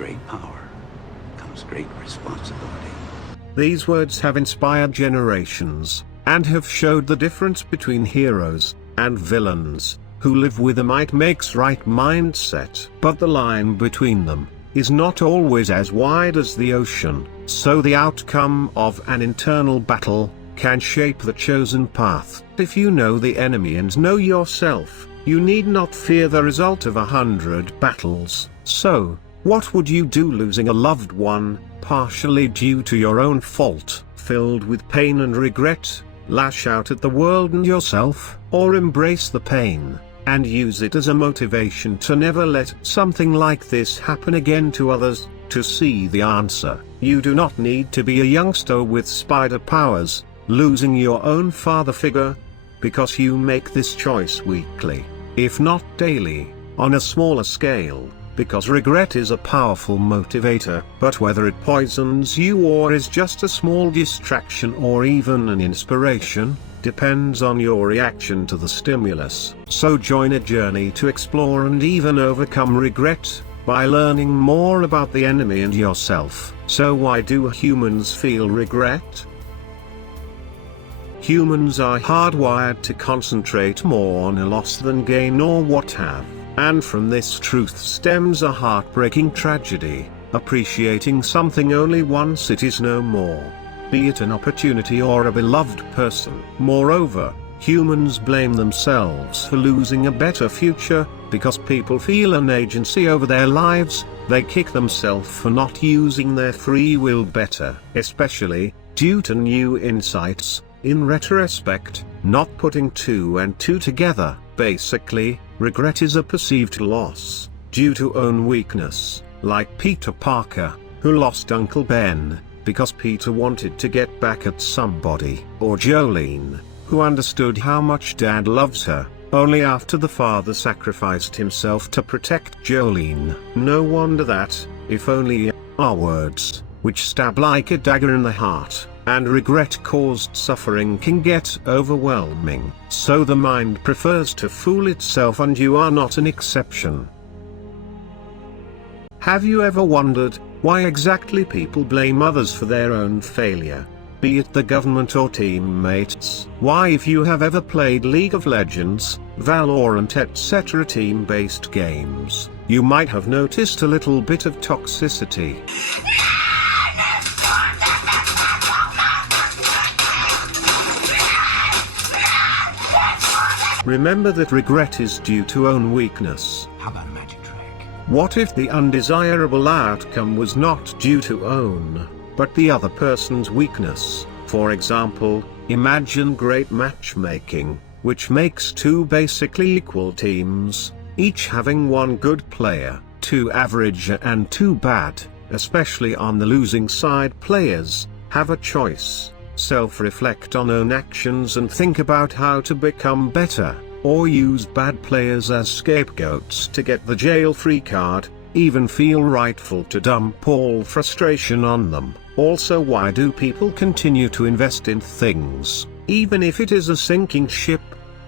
great power comes great responsibility. These words have inspired generations, and have showed the difference between heroes and villains, who live with a might makes right mindset. But the line between them is not always as wide as the ocean, so the outcome of an internal battle can shape the chosen path. If you know the enemy and know yourself, you need not fear the result of 100 battles. So, what would you do losing a loved one, partially due to your own fault? Filled with pain and regret, lash out at the world and yourself, or embrace the pain and use it as a motivation to never let something like this happen again to others? To see the answer, you do not need to be a youngster with spider powers, losing your own father figure, because you make this choice weekly, if not daily, on a smaller scale, because regret is a powerful motivator. But whether it poisons you or is just a small distraction or even an inspiration, depends on your reaction to the stimulus. So join a journey to explore and even overcome regret, by learning more about the enemy and yourself. So why do humans feel regret? Humans are hardwired to concentrate more on a loss than gain or what have, and from this truth stems a heartbreaking tragedy: appreciating something only once it is no more, be it an opportunity or a beloved person. Moreover, humans blame themselves for losing a better future, because people feel an agency over their lives. They kick themselves for not using their free will better, especially due to new insights. In retrospect, not putting two and two together. Basically, regret is a perceived loss, due to own weakness, like Peter Parker, who lost Uncle Ben, because Peter wanted to get back at somebody. Or Jolene, who understood how much Dad loves her, only after the father sacrificed himself to protect Jolene. No wonder that, if only, are words, which stab like a dagger in the heart, and regret-caused suffering can get overwhelming. So the mind prefers to fool itself, and you are not an exception. Have you ever wondered why exactly people blame others for their own failure? Be it the government or teammates. Why, if you have ever played League of Legends, Valorant, etc. team-based games, you might have noticed a little bit of toxicity. Remember that regret is due to own weakness. How about a magic trick? What if the undesirable outcome was not due to own, but the other person's weakness? For example, imagine great matchmaking, which makes two basically equal teams, each having one good player, two average and two bad. Especially on the losing side, players have a choice: self-reflect on own actions and think about how to become better, or use bad players as scapegoats to get the jail-free card, even feel rightful to dump all frustration on them. Also, why do people continue to invest in things, even if it is a sinking ship?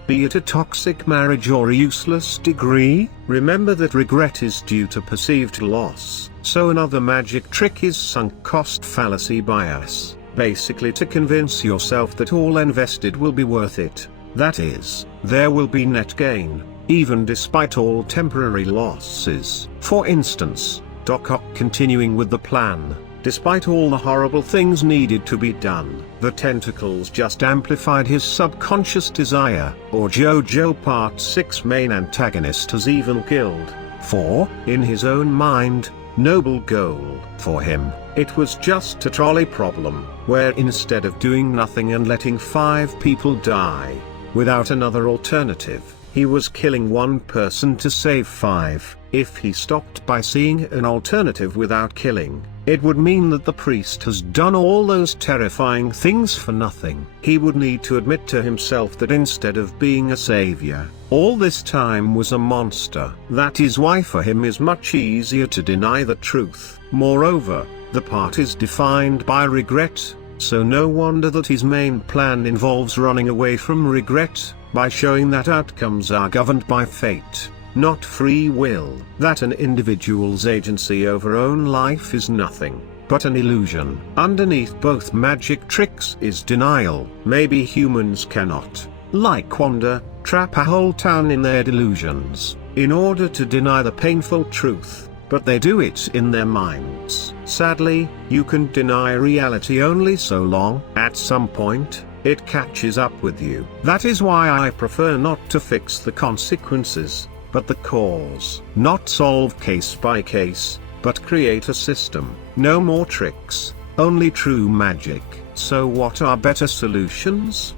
Be it a toxic marriage or a useless degree? Remember that regret is due to perceived loss. So another magic trick is sunk cost fallacy bias. Basically, to convince yourself that all invested will be worth it. That is, there will be net gain, even despite all temporary losses. For instance, Doc Ock continuing with the plan, despite all the horrible things needed to be done. The tentacles just amplified his subconscious desire. Or JoJo Part 6 main antagonist has even killed, for, in his own mind, noble goal. For him, it was just a trolley problem, where instead of doing nothing and letting 5 people die, without another alternative, he was killing one person to save 5. If he stopped by seeing an alternative without killing, it would mean that the priest has done all those terrifying things for nothing. He would need to admit to himself that instead of being a savior, all this time was a monster. That is why for him is much easier to deny the truth. Moreover, the part is defined by regret, so no wonder that his main plan involves running away from regret, by showing that outcomes are governed by fate. not free will. That an individual's agency over own life is nothing but an illusion. Underneath both magic tricks is denial. Maybe humans cannot, like Wanda, trap a whole town in their delusions, in order to deny the painful truth, but they do it in their minds. Sadly, you can deny reality only so long. At some point, it catches up with you. That is why I prefer not to fix the consequences, but the cause. Not solve case by case, but create a system. No more tricks, only true magic. So what are better solutions?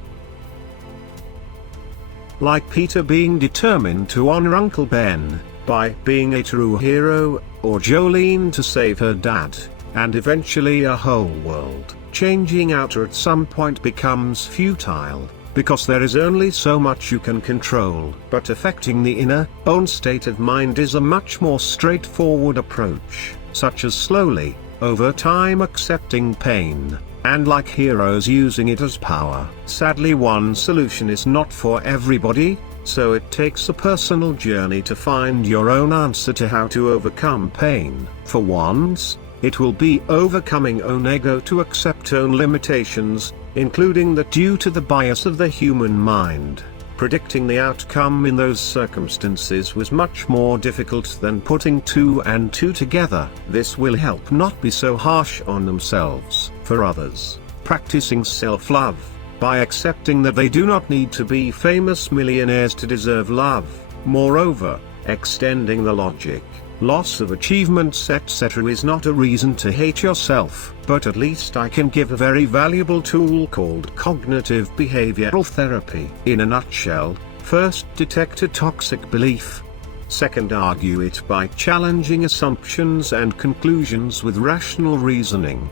Like Peter being determined to honor Uncle Ben, by being a true hero, or Jolene to save her dad, and eventually a whole world. Changing outer at some point becomes futile, because there is only so much you can control. But affecting the inner, own state of mind is a much more straightforward approach, such as slowly, over time accepting pain, and like heroes using it as power. Sadly, one solution is not for everybody, so it takes a personal journey to find your own answer to how to overcome pain. For once, it will be overcoming own ego to accept own limitations, including that due to the bias of the human mind, predicting the outcome in those circumstances was much more difficult than putting 2 and 2 together. This will help not be so harsh on themselves. For others, practicing self-love, by accepting that they do not need to be famous millionaires to deserve love. Moreover, extending the logic, loss of achievements etc. is not a reason to hate yourself, but at least I can give a very valuable tool called cognitive behavioral therapy. In a nutshell, first detect a toxic belief. Second, argue it by challenging assumptions and conclusions with rational reasoning.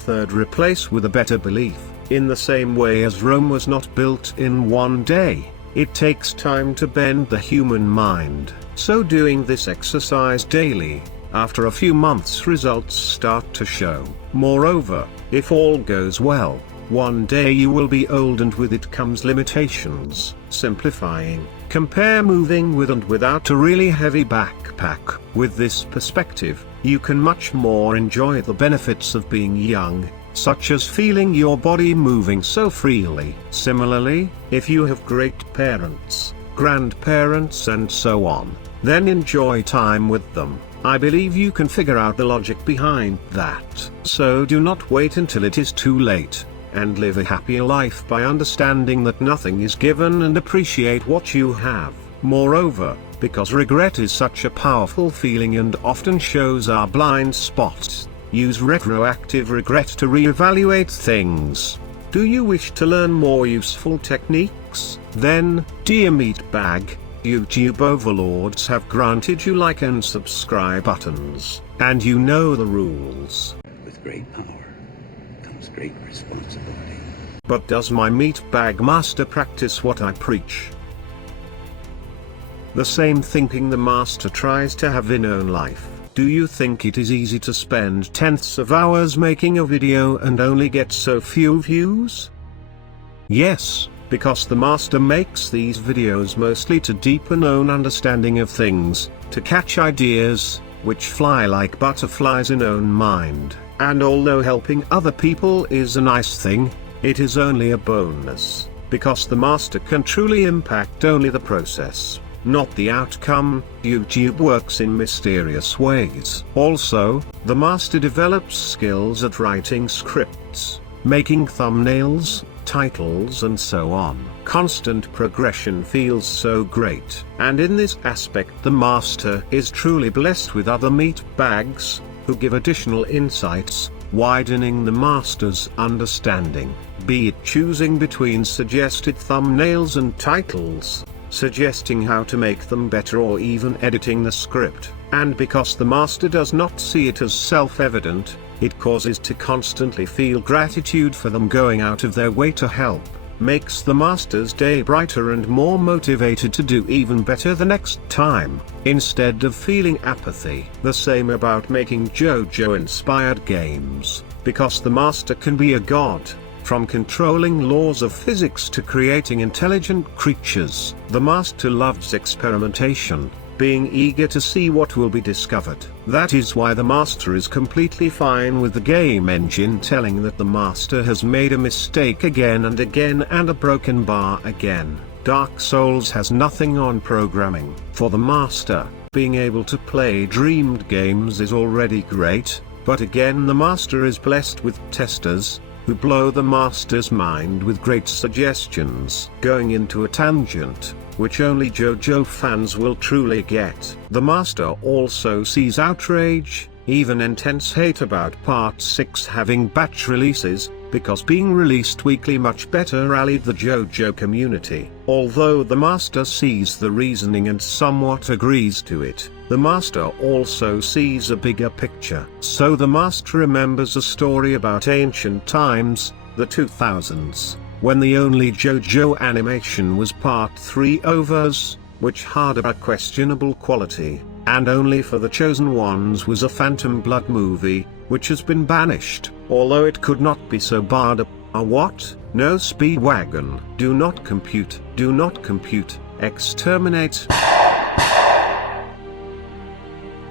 Third, replace with a better belief. In the same way as Rome was not built in one day, it takes time to bend the human mind. So doing this exercise daily, after a few months results start to show. Moreover, if all goes well, one day you will be old and with it comes limitations. Simplifying, compare moving with and without a really heavy backpack. With this perspective, you can much more enjoy the benefits of being young, such as feeling your body moving so freely. Similarly, if you have great parents, grandparents and so on, then enjoy time with them. I believe you can figure out the logic behind that. So do not wait until it is too late, and live a happier life by understanding that nothing is given and appreciate what you have. Moreover, because regret is such a powerful feeling and often shows our blind spots, use retroactive regret to reevaluate things. Do you wish to learn more useful techniques? Then, dear Meatbag, YouTube overlords have granted you like and subscribe buttons, and you know the rules. With great power comes great responsibility. But does my Meatbag master practice what I preach? The same thinking the master tries to have in own life. Do you think it is easy to spend tenths of hours making a video and only get so few views? Yes, because the master makes these videos mostly to deepen own understanding of things, to catch ideas, which fly like butterflies in own mind. And although helping other people is a nice thing, it is only a bonus, because the master can truly impact only the process, not the outcome. YouTube works in mysterious ways. Also, the master develops skills at writing scripts, making thumbnails, titles and so on. Constant progression feels so great. And in this aspect the master is truly blessed with other meatbags, who give additional insights, widening the master's understanding, be it choosing between suggested thumbnails and titles, suggesting how to make them better or even editing the script. And because the master does not see it as self-evident, it causes to constantly feel gratitude for them going out of their way to help, makes the master's day brighter and more motivated to do even better the next time, instead of feeling apathy. The same about making JoJo inspired games, because the master can be a god, from controlling laws of physics to creating intelligent creatures. The master loves experimentation, being eager to see what will be discovered. That is why the master is completely fine with the game engine telling that the master has made a mistake again and again and a broken bar again. Dark Souls has nothing on programming. For the master, being able to play dreamed games is already great, but again the master is blessed with testers, who blow the master's mind with great suggestions. Going into a tangent, which only JoJo fans will truly get. The master also sees outrage, even intense hate about Part 6 having batch releases, because being released weekly much better rallied the JoJo community. Although the master sees the reasoning and somewhat agrees to it, the master also sees a bigger picture. So the master remembers a story about ancient times, the 2000s, when the only JoJo animation was Part 3 overs, which had a questionable quality, and only for the chosen ones was a Phantom Blood movie, which has been banished, although it could not be so bad. A what? No Speedwagon. Do not compute. Do not compute. Exterminate.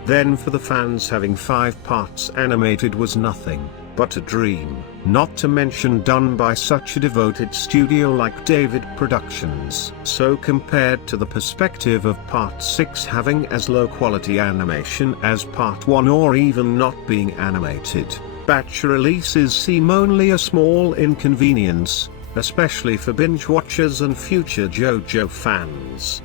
Then for the fans, having 5 parts animated was nothing but a dream, not to mention done by such a devoted studio like David Productions. So compared to the perspective of Part 6 having as low quality animation as Part 1 or even not being animated, batch releases seem only a small inconvenience, especially for binge watchers and future JoJo fans.